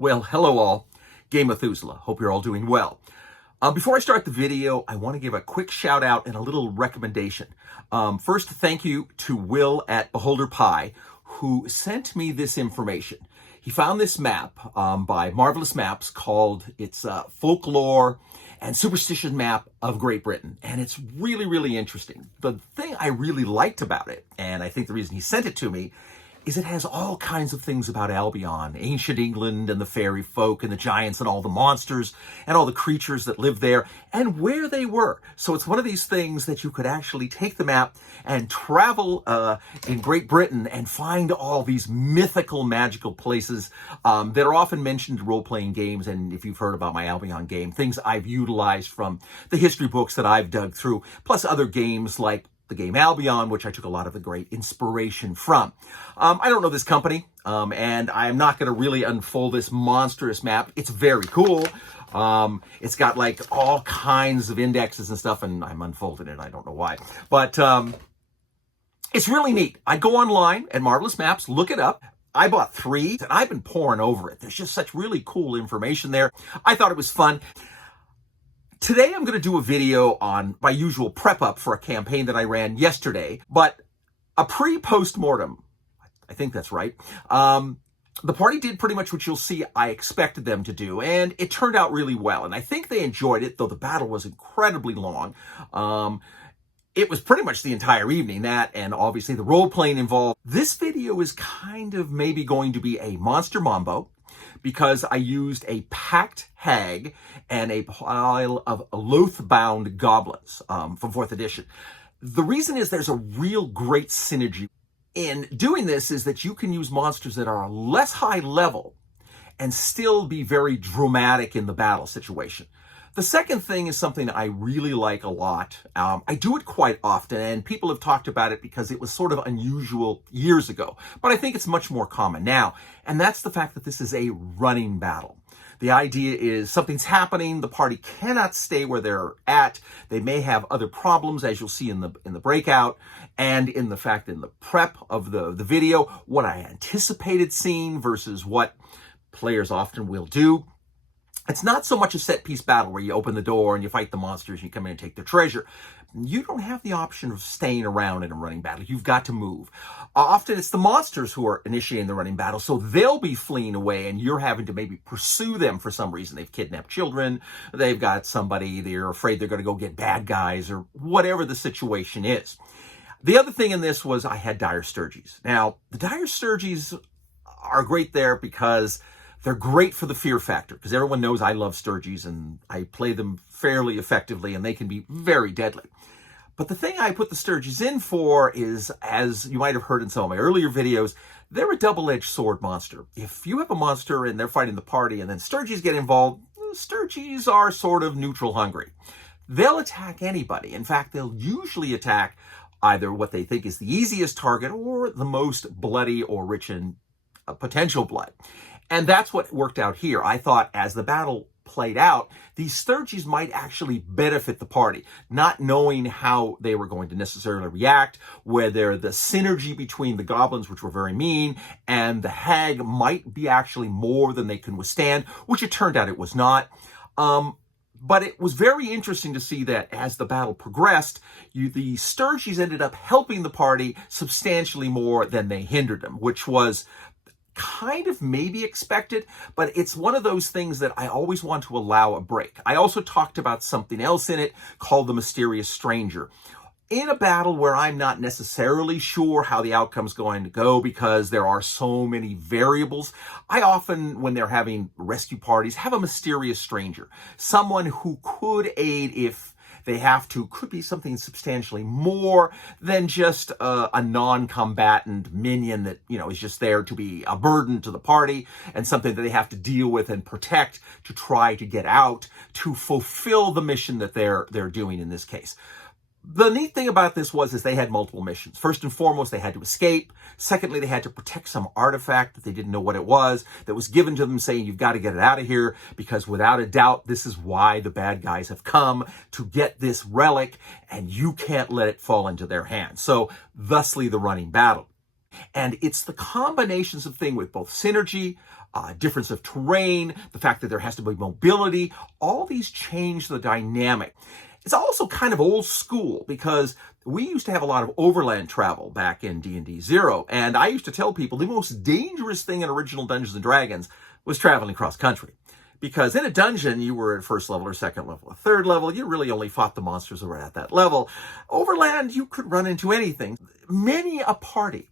Well, hello all. Game Methuselah. Hope you're all doing well. Before I start the video, I want to give a quick shout out and a little recommendation. First, thank you to Will at Beholder Pie, who sent me this information. He found this map by Marvelous Maps called its Folklore and Superstition Map of Great Britain. And it's really, really interesting. The thing I really liked about it, and I think the reason he sent it to me, is it has all kinds of things about Albion, ancient England and the fairy folk and the giants and all the monsters and all the creatures that live there and where they were. So it's one of these things that you could actually take the map and travel in Great Britain and find all these mythical, magical places that are often mentioned in role-playing games. And if you've heard about my Albion game, things I've utilized from the history books that I've dug through, plus other games like the game Albion, which I took a lot of the great inspiration from. I don't know this company, and I'm not going to really unfold this monstrous map. It's very cool. It's got like all kinds of indexes and stuff, and I'm unfolding it. I don't know why. But it's really neat. I go online at Marvelous Maps, look it up. I bought 3, and I've been poring over it. There's just such really cool information there. I thought it was fun. Today, I'm going to do a video on my usual prep up for a campaign that I ran yesterday, but a pre-post-mortem, I think that's right. The party did pretty much what you'll see I expected them to do, and it turned out really well. And I think they enjoyed it, though the battle was incredibly long. It was pretty much the entire evening, that and obviously the role-playing involved. This video is kind of maybe going to be a monster Mambo, because I used a packed hag and a pile of loath-bound goblins from 4th edition. The reason is there's a real great synergy in doing this is that you can use monsters that are less high level and still be very dramatic in the battle situation. The second thing is something I really like a lot. I do it quite often, and people have talked about it because it was sort of unusual years ago, but I think it's much more common now, and that's the fact that this is a running battle. The idea is something's happening, the party cannot stay where they're at, they may have other problems, as you'll see in the breakout, and in the fact in the prep of the video, what I anticipated seeing versus what players often will do. It's not so much a set-piece battle where you open the door and you fight the monsters and you come in and take their treasure. You don't have the option of staying around in a running battle. You've got to move. Often it's the monsters who are initiating the running battle, so they'll be fleeing away and you're having to maybe pursue them for some reason. They've kidnapped children, they've got somebody, they're afraid they're going to go get bad guys or whatever the situation is. The other thing in this was I had dire stirges. Now, the dire stirges are great there because they're great for the fear factor, because everyone knows I love stirges and I play them fairly effectively and they can be very deadly. But the thing I put the stirges in for is, as you might have heard in some of my earlier videos, they're a double-edged sword monster. If you have a monster and they're fighting the party and then stirges get involved, stirges are sort of neutral hungry. They'll attack anybody. In fact, they'll usually attack either what they think is the easiest target or the most bloody or rich in potential blood. And that's what worked out here. I thought as the battle played out, these stirges might actually benefit the party, not knowing how they were going to necessarily react, whether the synergy between the goblins, which were very mean, and the hag might be actually more than they can withstand, which it turned out it was not. But it was very interesting to see that as the battle progressed, the stirges ended up helping the party substantially more than they hindered them, which was kind of maybe expected, but it's one of those things that I always want to allow a break. I also talked about something else in it called the mysterious stranger. In a battle where I'm not necessarily sure how the outcome's going to go because there are so many variables, I often, when they're having rescue parties, have a mysterious stranger. Someone who could aid if they have to, could be something substantially more than just a non-combatant minion that, is just there to be a burden to the party and something that they have to deal with and protect to try to get out to fulfill the mission that they're doing in this case. The neat thing about this is they had multiple missions. First and foremost, they had to escape. Secondly, they had to protect some artifact that they didn't know what it was, that was given to them saying, you've got to get it out of here, because without a doubt, this is why the bad guys have come to get this relic, and you can't let it fall into their hands. So, thusly, the running battle. And it's the combinations of things with both synergy, difference of terrain, the fact that there has to be mobility, all these change the dynamic. It's also kind of old school because we used to have a lot of overland travel back in D&D 0, and I used to tell people the most dangerous thing in original Dungeons & Dragons was traveling cross country. Because in a dungeon, you were at first level or second level or third level. You really only fought the monsters that were at that level. Overland, you could run into anything. Many a party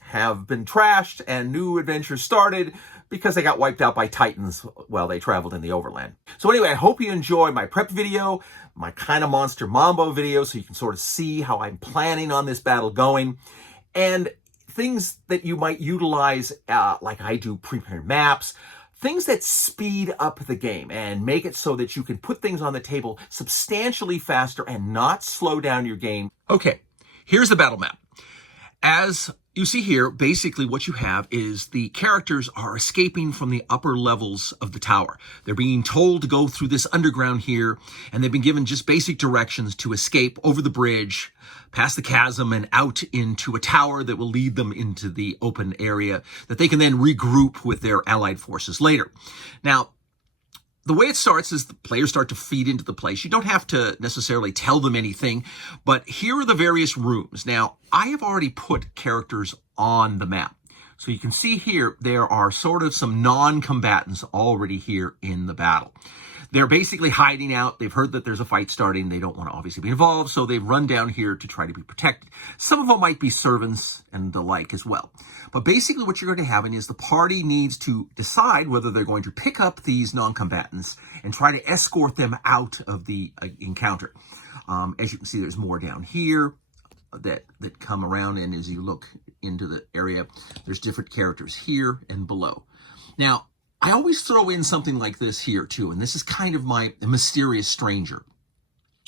have been trashed and new adventures started because they got wiped out by titans while they traveled in the overland. So anyway, I hope you enjoy my prep video, my kind of monster Mambo video, so you can sort of see how I'm planning on this battle going, and things that you might utilize, like I do, prepared maps, things that speed up the game and make it so that you can put things on the table substantially faster and not slow down your game. Okay, here's the battle map. As you see here, basically what you have is the characters are escaping from the upper levels of the tower. They're being told to go through this underground here, and they've been given just basic directions to escape over the bridge, past the chasm, and out into a tower that will lead them into the open area that they can then regroup with their allied forces later. Now, the way it starts is the players start to feed into the place. You don't have to necessarily tell them anything, but here are the various rooms. Now, I have already put characters on the map. So you can see here, there are sort of some non-combatants already here in the battle. They're basically hiding out. They've heard that there's a fight starting. They don't want to obviously be involved, so they've run down here to try to be protected. Some of them might be servants and the like as well. But basically what you're going to have is the party needs to decide whether they're going to pick up these non-combatants and try to escort them out of the encounter. As you can see, there's more down here that come around, and as you look into the area, there's different characters here and below. Now, I always throw in something like this here too, and this is kind of my mysterious stranger.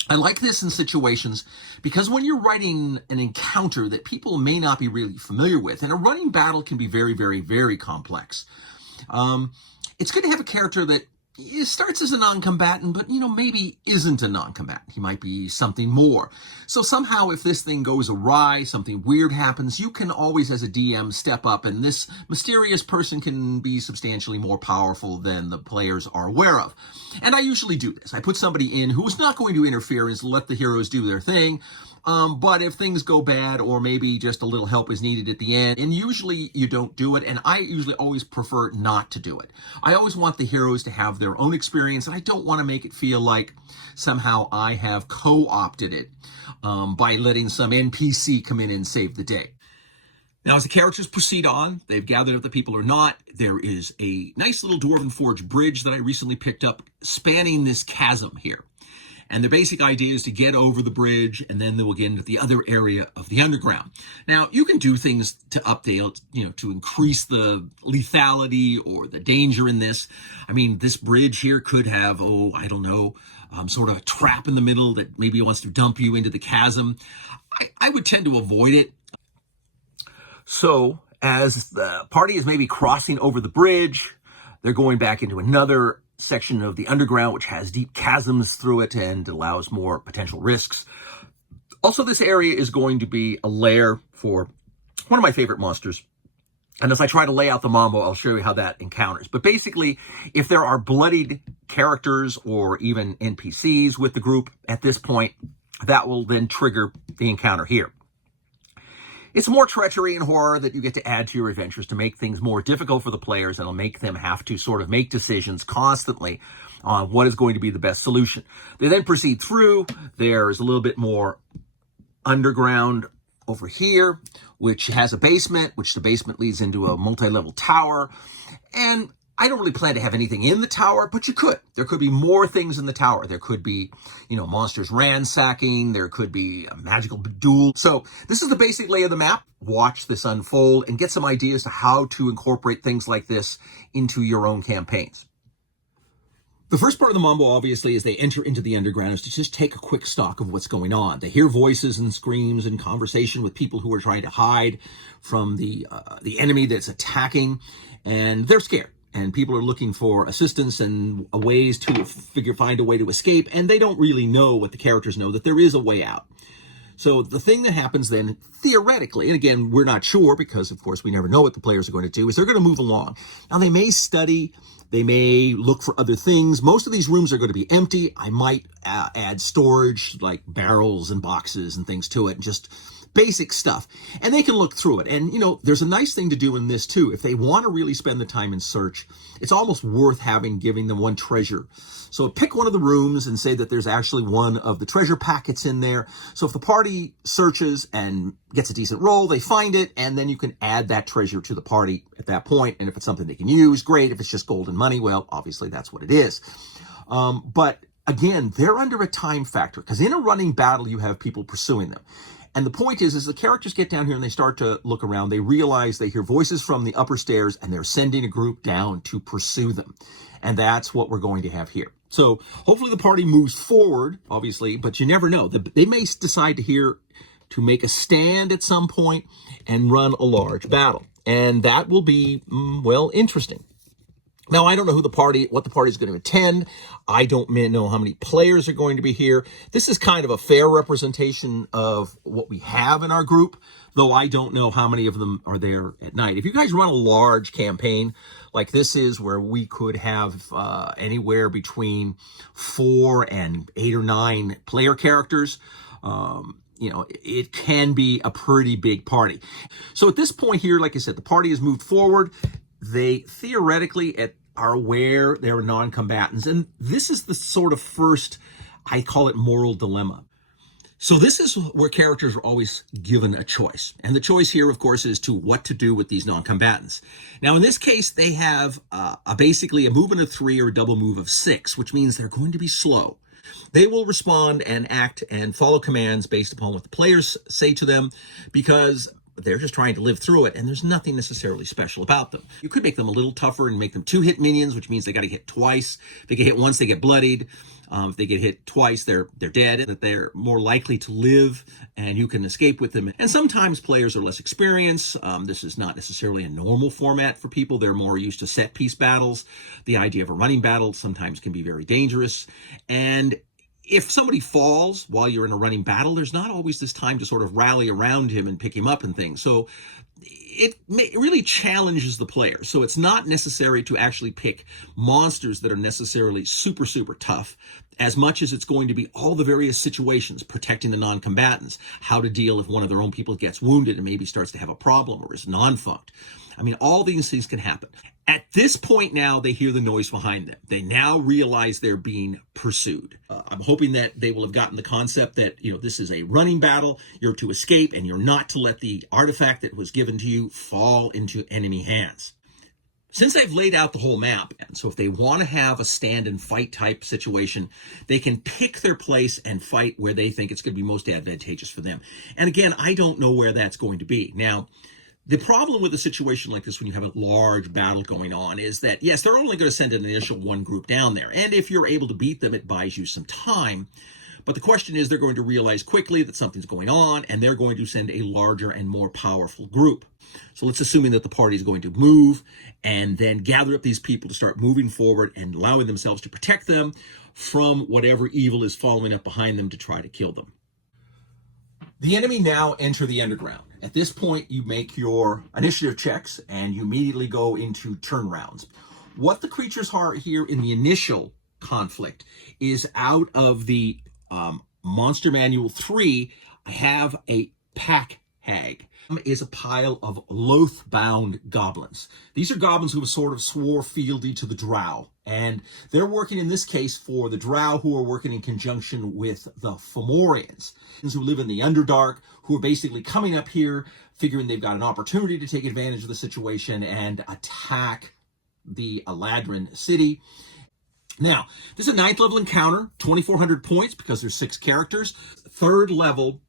I like this in situations because when you're writing an encounter that people may not be really familiar with, and a running battle can be very, very, very complex, it's good to have a character that starts as a non-combatant, but, maybe isn't a non-combatant. He might be something more. So somehow if this thing goes awry, something weird happens, you can always, as a DM, step up, and this mysterious person can be substantially more powerful than the players are aware of. And I usually do this. I put somebody in who is not going to interfere and let the heroes do their thing. But if things go bad, or maybe just a little help is needed at the end, and usually you don't do it, and I usually always prefer not to do it. I always want the heroes to have their own experience, and I don't want to make it feel like somehow I have co-opted it by letting some NPC come in and save the day. Now, as the characters proceed on, they've gathered up the people or not. There is a nice little Dwarven Forge bridge that I recently picked up spanning this chasm here. And the basic idea is to get over the bridge, and then they will get into the other area of the underground. Now, you can do things to update, to increase the lethality or the danger in this. I mean, this bridge here could have, sort of a trap in the middle that maybe wants to dump you into the chasm. I would tend to avoid it. So, as the party is maybe crossing over the bridge, they're going back into another section of the underground, which has deep chasms through it and allows more potential risks. Also, this area is going to be a lair for one of my favorite monsters. And as I try to lay out the Mambo, I'll show you how that encounters. But basically, if there are bloodied characters or even NPCs with the group at this point, that will then trigger the encounter here. It's more treachery and horror that you get to add to your adventures to make things more difficult for the players, and it'll make them have to sort of make decisions constantly on what is going to be the best solution. They then proceed through. There's a little bit more underground over here, which has a basement, which the basement leads into a multi-level tower. And I don't really plan to have anything in the tower, but you could. There could be more things in the tower. There could be, monsters ransacking. There could be a magical duel. So this is the basic lay of the map. Watch this unfold and get some ideas to how to incorporate things like this into your own campaigns. The first part of the Mambo, obviously, as they enter into the underground, is to just take a quick stock of what's going on. They hear voices and screams and conversation with people who are trying to hide from the enemy that's attacking, and they're scared. And people are looking for assistance and ways to find a way to escape, and they don't really know what the characters know, that there is a way out. So the thing that happens then, theoretically, and again, we're not sure because, of course, we never know what the players are going to do, is they're going to move along. Now, they may study, they may look for other things. Most of these rooms are going to be empty. I might add storage, like barrels and boxes and things to it, and just basic stuff. And they can look through it. And, you know, there's a nice thing to do in this, too. If they want to really spend the time in search, it's almost worth giving them one treasure. So pick one of the rooms and say that there's actually one of the treasure packets in there. So if the party searches and gets a decent roll, they find it, and then you can add that treasure to the party at that point. And if it's something they can use, great. If it's just gold and money, well, obviously that's what it is. But again, they're under a time factor because in a running battle, you have people pursuing them. And the point is the characters get down here and they start to look around. They realize they hear voices from the upper stairs and they're sending a group down to pursue them. And that's what we're going to have here. So hopefully the party moves forward, obviously, but you never know. They may decide to make a stand at some point and run a large battle. And that will be, well, interesting. Now, I don't know what the party is going to attend. I don't know how many players are going to be here. This is kind of a fair representation of what we have in our group, though I don't know how many of them are there at night. If you guys run a large campaign like this is, where we could have anywhere between 4 and 8 or 9 player characters, you know, it can be a pretty big party. So at this point here, like I said, the party has moved forward. They theoretically are aware they're non-combatants. And this is the sort of first, I call it moral dilemma. So this is where characters are always given a choice. And the choice here, of course, is to what to do with these non-combatants. Now, in this case, they have basically a movement of 3 or a double move of 6, which means they're going to be slow. They will respond and act and follow commands based upon what the players say to them, because they're just trying to live through it, and there's nothing necessarily special about them. You could make them a little tougher and make them 2-hit minions, which means they got to hit twice. If they get hit once, they get bloodied. If they get hit twice, they're dead. That they're more likely to live, and you can escape with them. And sometimes players are less experienced. This is not necessarily a normal format for people. They're more used to set-piece battles. The idea of a running battle sometimes can be very dangerous. And if somebody falls while you're in a running battle, there's not always this time to sort of rally around him and pick him up and things. So it really challenges the player. So it's not necessary to actually pick monsters that are necessarily super, super tough, as much as it's going to be all the various situations, protecting the non-combatants, how to deal if one of their own people gets wounded and maybe starts to have a problem or is non-funked. I mean, all these things can happen. At this point now, they hear the noise behind them. They now realize they're being pursued. I'm hoping that they will have gotten the concept that, you know, this is a running battle. You're to escape, and you're not to let the artifact that was given to you fall into enemy hands. Since I've laid out the whole map, and so if they want to have a stand and fight type situation, they can pick their place and fight where they think it's going to be most advantageous for them. And again, I don't know where that's going to be. Now, the problem with a situation like this when you have a large battle going on is that, yes, they're only going to send an initial one group down there. And if you're able to beat them, it buys you some time. But the question is, they're going to realize quickly that something's going on, and they're going to send a larger and more powerful group. So let's assume that the party is going to move and then gather up these people to start moving forward and allowing themselves to protect them from whatever evil is following up behind them to try to kill them. The enemy now enter the underground. At this point, you make your initiative checks and you immediately go into turn rounds. What the creatures are here in the initial conflict is out of the Monster Manual 3, I have a pack hag. Is a pile of loath-bound goblins. These are goblins who have sort of swore fealty to the drow, and they're working in this case for the drow, who are working in conjunction with the Fomorians, who live in the Underdark, who are basically coming up here, figuring they've got an opportunity to take advantage of the situation and attack the Aladrin city. Now, this is a 9th level encounter, 2,400 points because there's 6 characters. 3rd level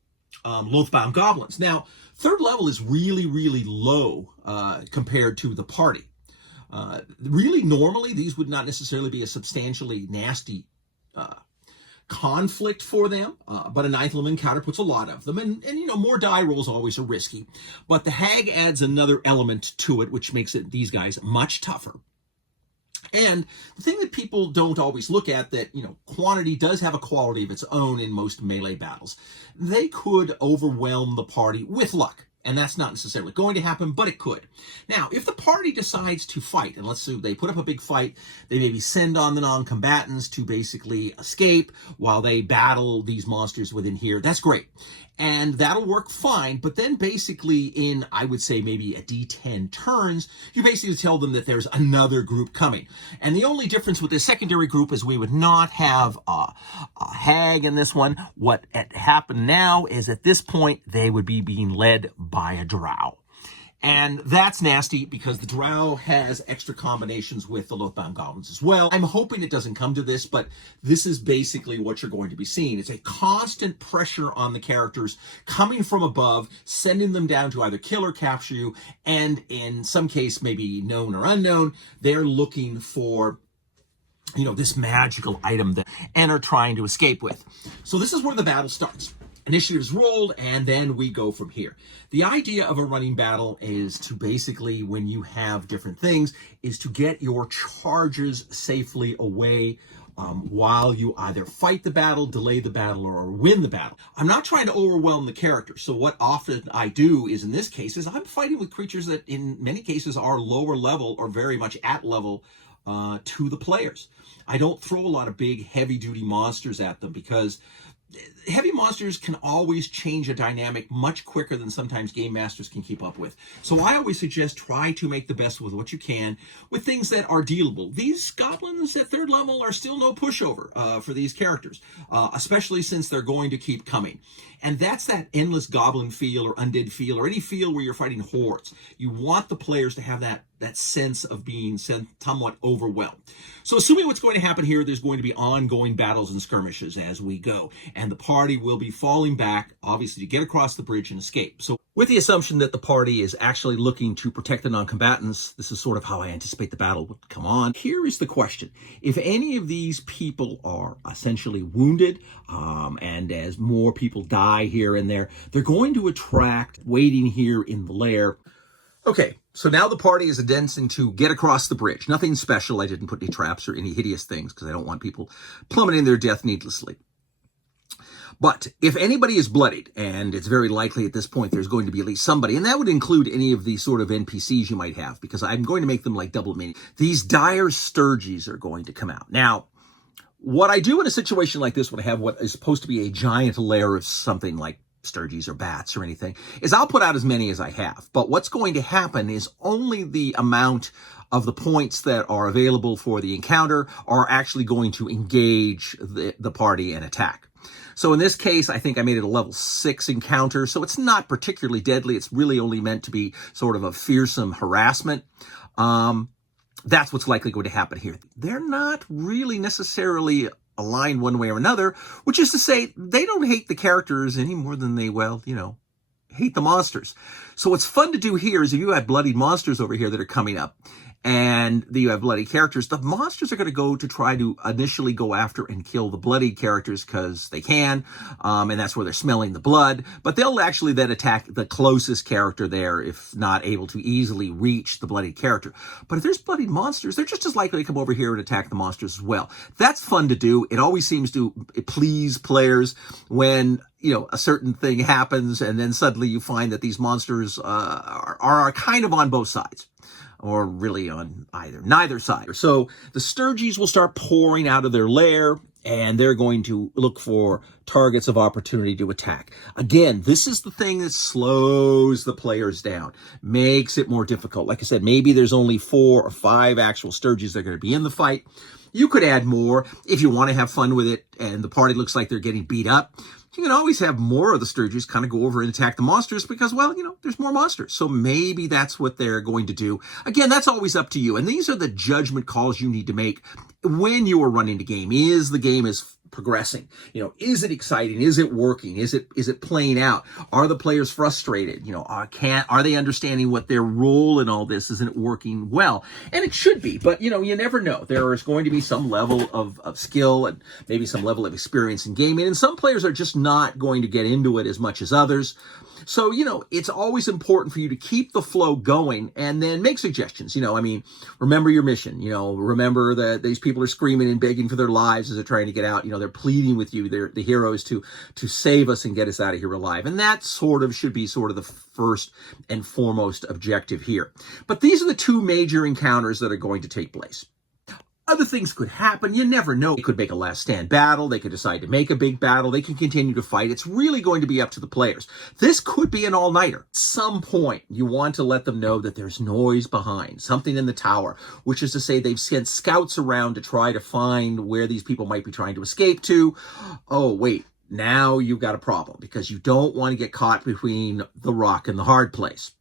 loath-bound goblins. Now, 3rd level is really, really low compared to the party. Really, normally, these would not necessarily be a substantially nasty conflict for them, but a 9th level encounter puts a lot of them, and you know, more die rolls always are risky. But the hag adds another element to it, which makes these guys much tougher. And the thing that people don't always look at, that, quantity does have a quality of its own in most melee battles. They could overwhelm the party with luck. And that's not necessarily going to happen, but it could. Now, if the party decides to fight, and let's say they put up a big fight, they maybe send on the non-combatants to basically escape while they battle these monsters within here, that's great. And that'll work fine, but then basically in, I would say, maybe a D10 turns, you basically tell them that there's another group coming. And the only difference with this secondary group is we would not have a hag in this one. What had happened now is at this point, they would be being led by a drow. And that's nasty because the drow has extra combinations with the Loathbound Goblins as well. I'm hoping it doesn't come to this, but this is basically what you're going to be seeing. It's a constant pressure on the characters coming from above, sending them down to either kill or capture you, and in some case, maybe known or unknown, they're looking for this magical item that and are trying to escape with. So this is where the battle starts. Initiative's rolled, and then we go from here. The idea of a running battle is to basically, when you have different things, is to get your charges safely away while you either fight the battle, delay the battle, or win the battle. I'm not trying to overwhelm the character. So what often I do is, in this case, is I'm fighting with creatures that in many cases are lower level or very much at level to the players. I don't throw a lot of big heavy-duty monsters at them because heavy monsters can always change a dynamic much quicker than sometimes game masters can keep up with. So I always suggest try to make the best with what you can with things that are dealable. These goblins at 3rd level are still no pushover for these characters, especially since they're going to keep coming. And that's that endless goblin feel or undead feel or any feel where you're fighting hordes. You want the players to have that sense of being somewhat overwhelmed. So assuming what's going to happen here, there's going to be ongoing battles and skirmishes as we go. And the party will be falling back, obviously, to get across the bridge and escape. So with the assumption that the party is actually looking to protect the non-combatants, this is sort of how I anticipate the battle would come on. Here is the question. If any of these people are essentially wounded, and as more people die here and there, they're going to attract, waiting here in the lair. Okay, so now the party is advancing to get across the bridge. Nothing special. I didn't put any traps or any hideous things because I don't want people plummeting their death needlessly. But if anybody is bloodied, and it's very likely at this point there's going to be at least somebody, and that would include any of the sort of NPCs you might have, because I'm going to make them like double meaning. These dire stirges are going to come out. Now, what I do in a situation like this when I have what is supposed to be a giant lair of something like stirges or bats or anything, is I'll put out as many as I have. But what's going to happen is only the amount of the points that are available for the encounter are actually going to engage the party and attack. So in this case, I think I made it a level 6 encounter, so it's not particularly deadly. It's really only meant to be sort of a fearsome harassment. That's what's likely going to happen here. They're not really necessarily aligned one way or another, which is to say they don't hate the characters any more than they, hate the monsters. So what's fun to do here is if you have bloodied monsters over here that are coming up, and you have bloody characters, the monsters are going to go to try to initially go after and kill the bloody characters because they can, and that's where they're smelling the blood. But they'll actually then attack the closest character there if not able to easily reach the bloody character. But if there's bloodied monsters, they're just as likely to come over here and attack the monsters as well. That's fun to do. It always seems to please players when a certain thing happens and then suddenly you find that these monsters are kind of on both sides. Or really on neither side. So the stirges will start pouring out of their lair, and they're going to look for targets of opportunity to attack. Again, this is the thing that slows the players down, makes it more difficult. Like I said, maybe there's only 4 or 5 actual stirges that are going to be in the fight. You could add more if you want to have fun with it, and the party looks like they're getting beat up. You can always have more of the stirges kind of go over and attack the monsters because, there's more monsters. So maybe that's what they're going to do. Again, that's always up to you. And these are the judgment calls you need to make when you are running the game. Is the game as progressing? Is it exciting? Is it working? Is it playing out? Are the players frustrated? Are they understanding what their role in all this? Isn't it working well? And it should be, but you never know. There is going to be some level of skill and maybe some level of experience in gaming, and some players are just not going to get into it as much as others. So, it's always important for you to keep the flow going and then make suggestions. Remember your mission. Remember that these people are screaming and begging for their lives as they're trying to get out. They're pleading with you. They're the heroes to save us and get us out of here alive. And that should be the first and foremost objective here. But these are the two major encounters that are going to take place. Other things could happen. You never know. They could make a last stand battle. They could decide to make a big battle. They can continue to fight. It's really going to be up to the players. This could be an all-nighter. At some point, you want to let them know that there's noise behind, something in the tower, which is to say they've sent scouts around to try to find where these people might be trying to escape to. Oh, wait. Now you've got a problem because you don't want to get caught between the rock and the hard place.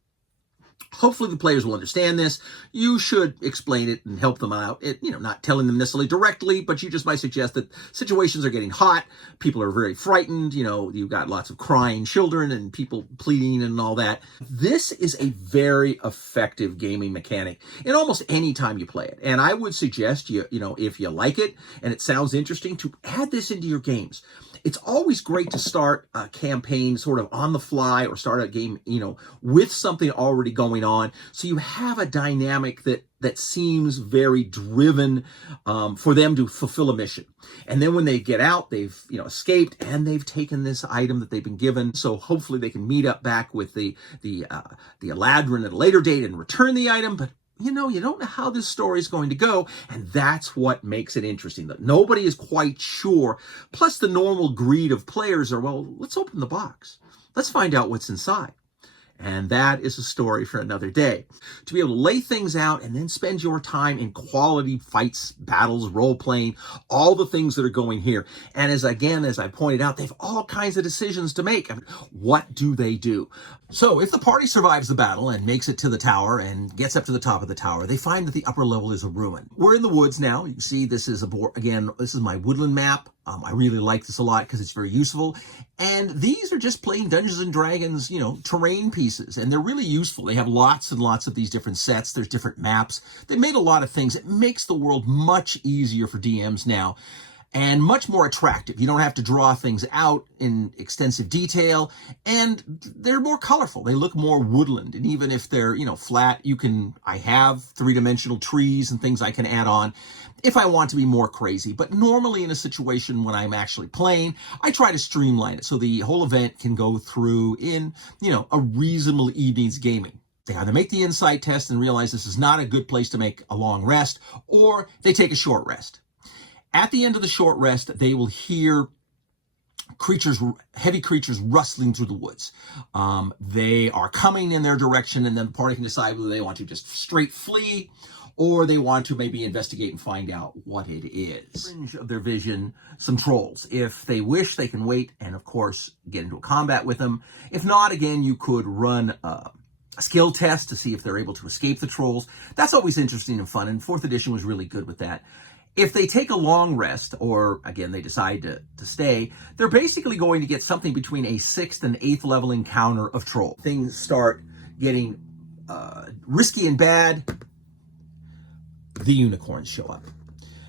Hopefully the players will understand this. You should explain it and help them out. Not telling them necessarily directly, but you just might suggest that situations are getting hot. People are very frightened. You've got lots of crying children and people pleading and all that. This is a very effective gaming mechanic in almost any time you play it. And I would suggest if you like it and it sounds interesting, to add this into your games. It's always great to start a campaign sort of on the fly or start a game, with something already going on. So you have a dynamic that seems very driven for them to fulfill a mission. And then when they get out, they've escaped and they've taken this item that they've been given. So hopefully they can meet up back with the Eladrin at a later date and return the item. But you don't know how this story is going to go, and that's what makes it interesting. That nobody is quite sure. Plus, the normal greed of players are, well, let's open the box. Let's find out what's inside. And that is a story for another day. To be able to lay things out and then spend your time in quality fights, battles, role-playing, all the things that are going here. And as I pointed out, they have all kinds of decisions to make. What do they do? So if the party survives the battle and makes it to the tower and gets up to the top of the tower, they find that the upper level is a ruin. We're in the woods now. You can see this is this is my Woodland map. I really like this a lot because it's very useful. And these are just plain Dungeons and Dragons, terrain pieces. And they're really useful. They have lots and lots of these different sets. There's different maps. They made a lot of things. It makes the world much easier for DMs now and much more attractive. You don't have to draw things out in extensive detail, and they're more colorful. They look more woodland. And even if they're, flat, I have three-dimensional trees and things I can add on if I want to be more crazy. But normally in a situation when I'm actually playing, I try to streamline it so the whole event can go through in, a reasonable evening's gaming. They either make the insight test and realize this is not a good place to make a long rest, or they take a short rest. At the end of the short rest, they will hear heavy creatures rustling through the woods. They are coming in their direction, and then the party can decide whether they want to just straight flee or they want to maybe investigate and find out what it is. Fringe of their vision, some trolls. If they wish, they can wait and, of course, get into a combat with them. If not, again, you could run a skill test to see if they're able to escape the trolls. That's always interesting and fun, and 4th edition was really good with that. If they take a long rest, or again, they decide to stay, they're basically going to get something between a 6th and 8th level encounter of troll. Things start getting risky and bad. The unicorns show up.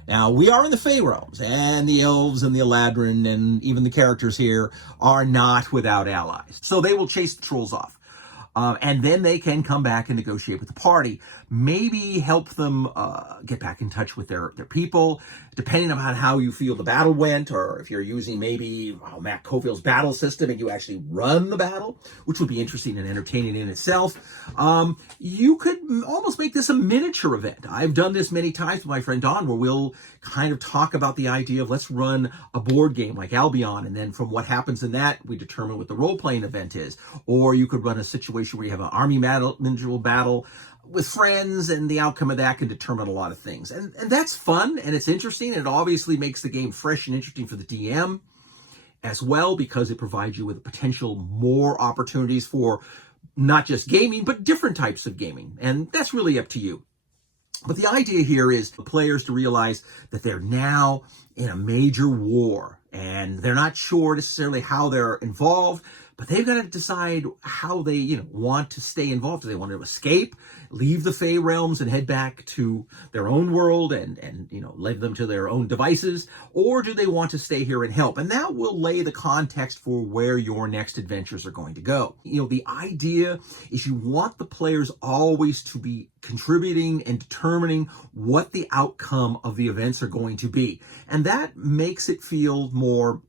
Now, we are in the Fey realms, and the elves and the Eladrin and even the characters here are not without allies. So they will chase the trolls off. And then they can come back and negotiate with the party. Maybe help them get back in touch with their people, depending on how you feel the battle went, or if you're using maybe Matt Cofield's battle system and you actually run the battle, which would be interesting and entertaining in itself. You could almost make this a miniature event. I've done this many times with my friend Don, where we'll kind of talk about the idea of let's run a board game like Albion, and then from what happens in that, we determine what the role-playing event is. Or you could run a situation where you have an army individual battle with friends, and the outcome of that can determine a lot of things. And that's fun, and it's interesting, and it obviously makes the game fresh and interesting for the DM as well, because it provides you with potential more opportunities for not just gaming, but different types of gaming. And that's really up to you. But the idea here is for players to realize that they're now in a major war, and they're not sure necessarily how they're involved, but they've got to decide how they, want to stay involved. Do they want to escape, leave the Fey realms and head back to their own world and leave them to their own devices? Or do they want to stay here and help? And that will lay the context for where your next adventures are going to go. The idea is you want the players always to be contributing and determining what the outcome of the events are going to be. And that makes it feel more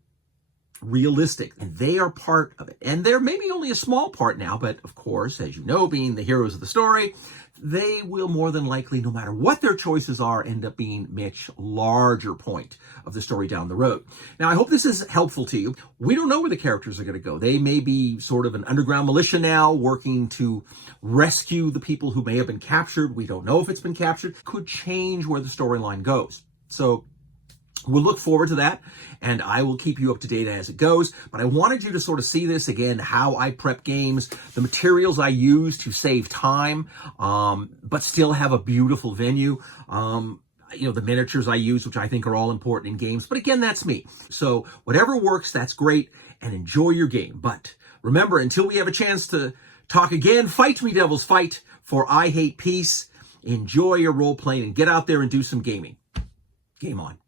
realistic, and they are part of it. And they're maybe only a small part now, but of course, as you know, being the heroes of the story, they will more than likely, no matter what their choices are, end up being much larger point of the story down the road. Now, I hope this is helpful to you. We don't know where the characters are going to go. They may be sort of an underground militia now, working to rescue the people who may have been captured. We don't know if it's been captured. Could change where the storyline goes. So we'll look forward to that, and I will keep you up to date as it goes. But I wanted you to sort of see this again, how I prep games, the materials I use to save time, but still have a beautiful venue. The miniatures I use, which I think are all important in games. But again, that's me. So whatever works, that's great, and enjoy your game. But remember, until we have a chance to talk again, fight me, devils, fight, for I hate peace. Enjoy your role-playing and get out there and do some gaming. Game on.